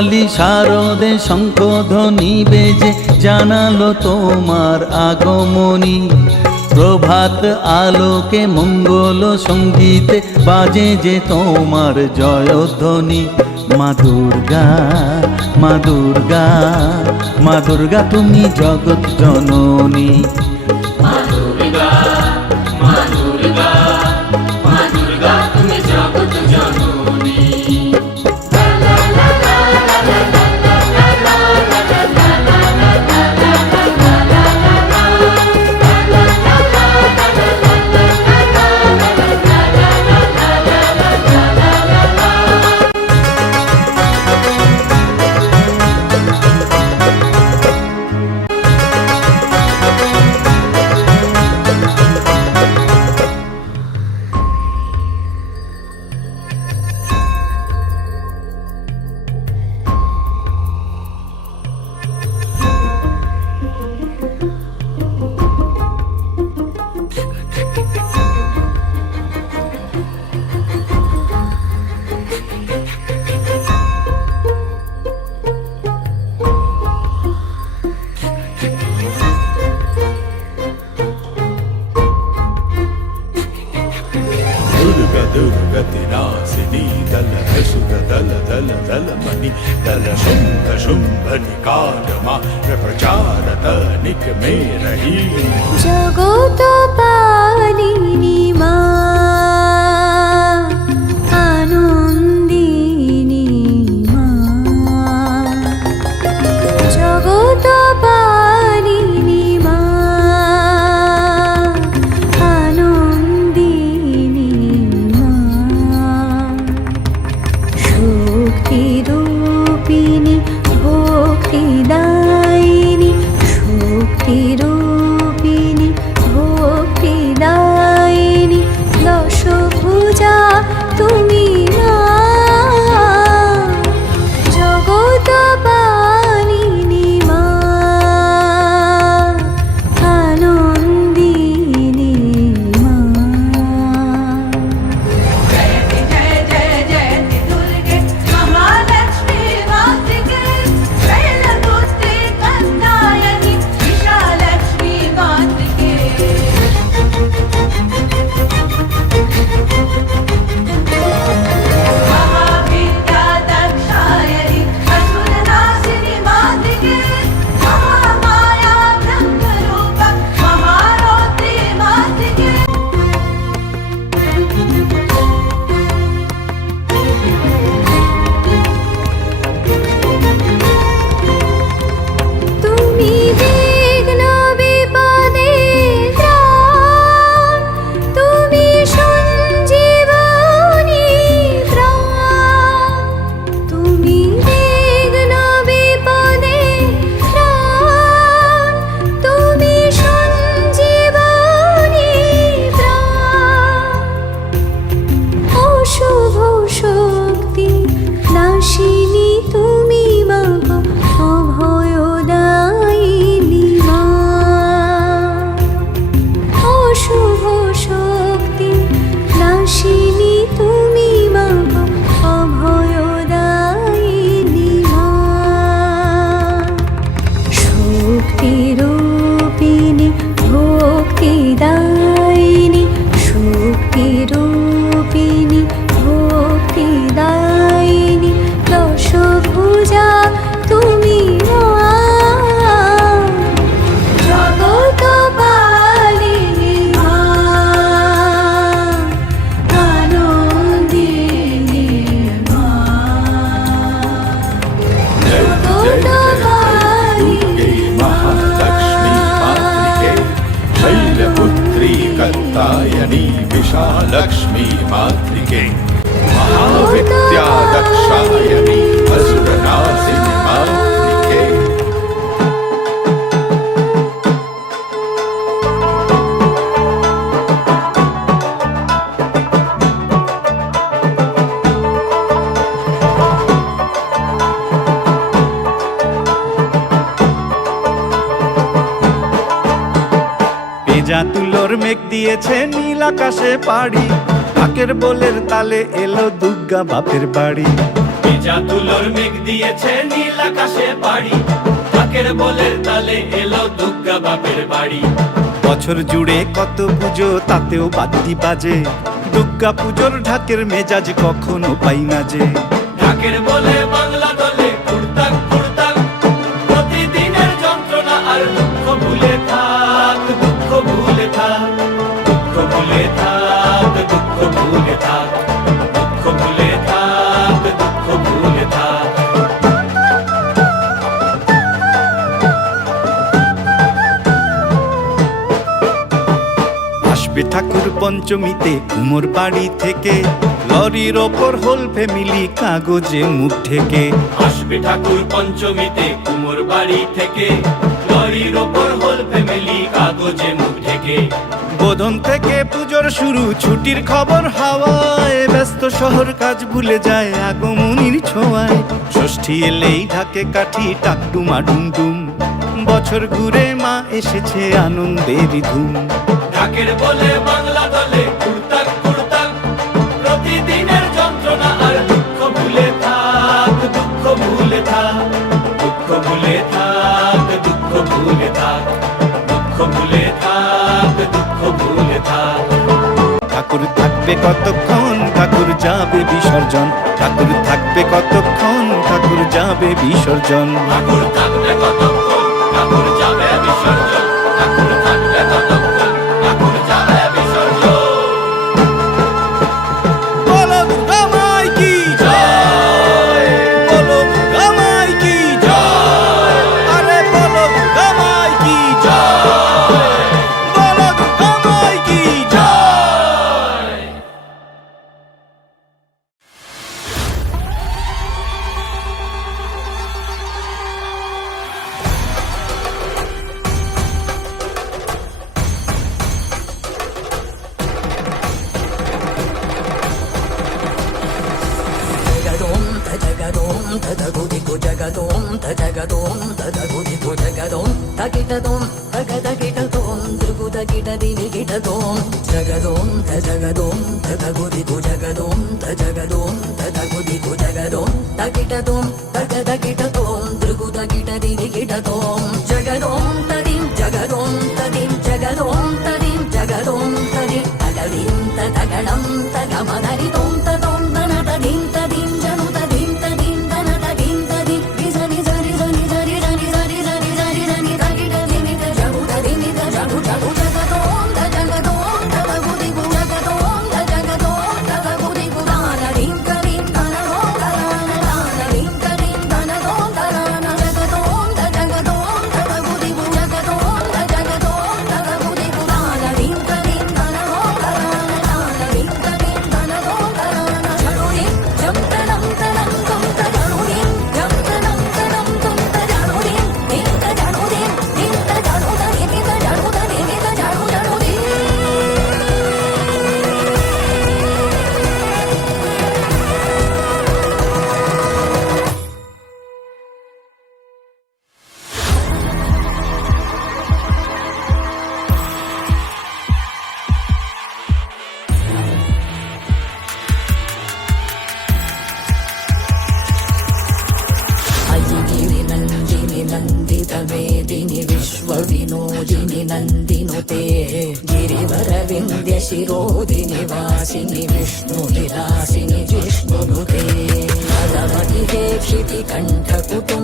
সোনালি শারদে শঙ্খ ধ্বনি বেজে জানালো তোমার আগমনী। প্রভাত আলোকে মঙ্গল সঙ্গীতে বাজে যে তোমার জয়ধ্বনি। মা দুর্গা মা দুর্গা মা দুর্গা তুমি জগৎ জননী। दुर्गति नाशिनी दल विशुर दल दल दल मनि दल सुम्भुभनि काल मा তুলোর মেঘ দিয়েছে নীল আকাশে পাড়ি। ঢাকের বোলের তালে এলো দুর্গা বাপের বাড়ি। ভেজা তুলোর মেঘ দিয়েছে নীল আকাশে ঢাকের বলের তালে এলো দুর্গা বাপের বাড়ি। বছর জুড়ে কত পুজো তাতেও বাদ্যি বাজে। দুর্গা পুজোর ঢাকের মেজাজ কখনো পাই না যে। ঢাকের বলে বাংলা দলে কুড়তাক পঞ্চমীতে কুমোর বাড়ি থেকে। লরির ওপর হল ফ্যামিলি কাগজে মুখ ঢেকে। আসবে ঠাকুর পঞ্চমীতে কুমোর বাড়ি থেকে। লরির ওপর হোল ফ্যামিলি কাগজে মুখ ঢেকে। বোধন থেকে পুজোর শুরু ছুটির খবর হাওয়ায়। ব্যস্ত শহর কাজ ভুলে যায় আগমনির ছোঁয়ায়। ষষ্ঠী এলেই ঢাকে কাঠি টাকটুমা ডুমডুম। বছর ঘুরে মা এসেছে আনন্দের ধুম। ঢাকের বলে বাংলা দলে কুড়তাক কুড়তাক প্রতিদিনের যন্ত্রণা আর দুঃখ ভুলে থাক দুঃখ ভুলে থাক দুঃখ ভুলে থাক দুঃখ ভুলে থাক দুঃখ ভুলে থাক দুঃখ ভুলে থাক। ঠাকুর থাকবে কতক্ষণ ঠাকুর যাবে বিসর্জন। ঠাকুর থাকবে কতক্ষণ ঠাকুর যাবে বিসর্জন। ঠাকুর থাকবে কতক্ষণ ঠাকুর যাবে বিসর্জন। ঠাকুর జగదోంత తగుదిగు జగదోంత జగదోంత తగుదిగు జగదోంత కిటదోం తగ తగిటతోం దృగు తగిట దిగి కిటతోం విలాసిని విష్ణు విలాసిని జిష్ణుముఖే భగవతి కంఠకుటు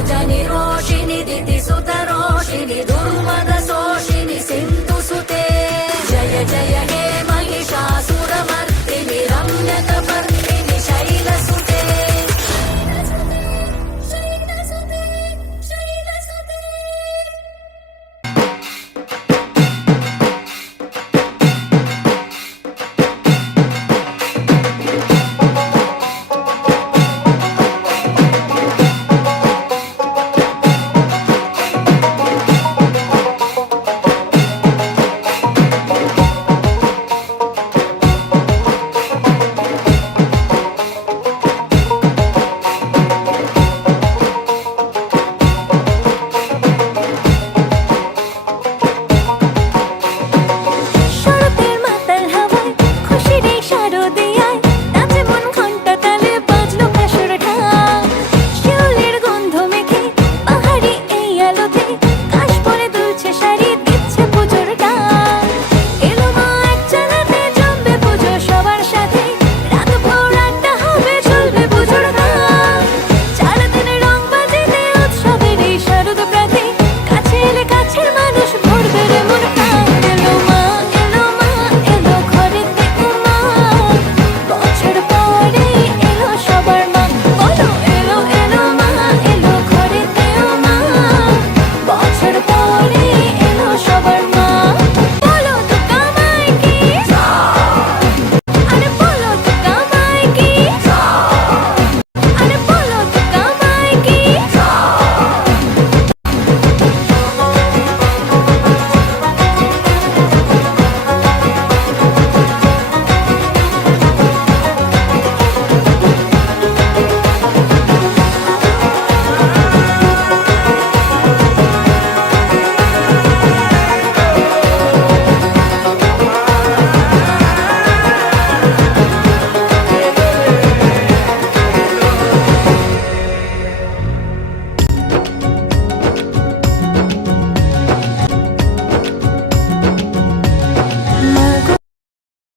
భుజ నిరోషిని దితి సుతరోషిని దుర్మద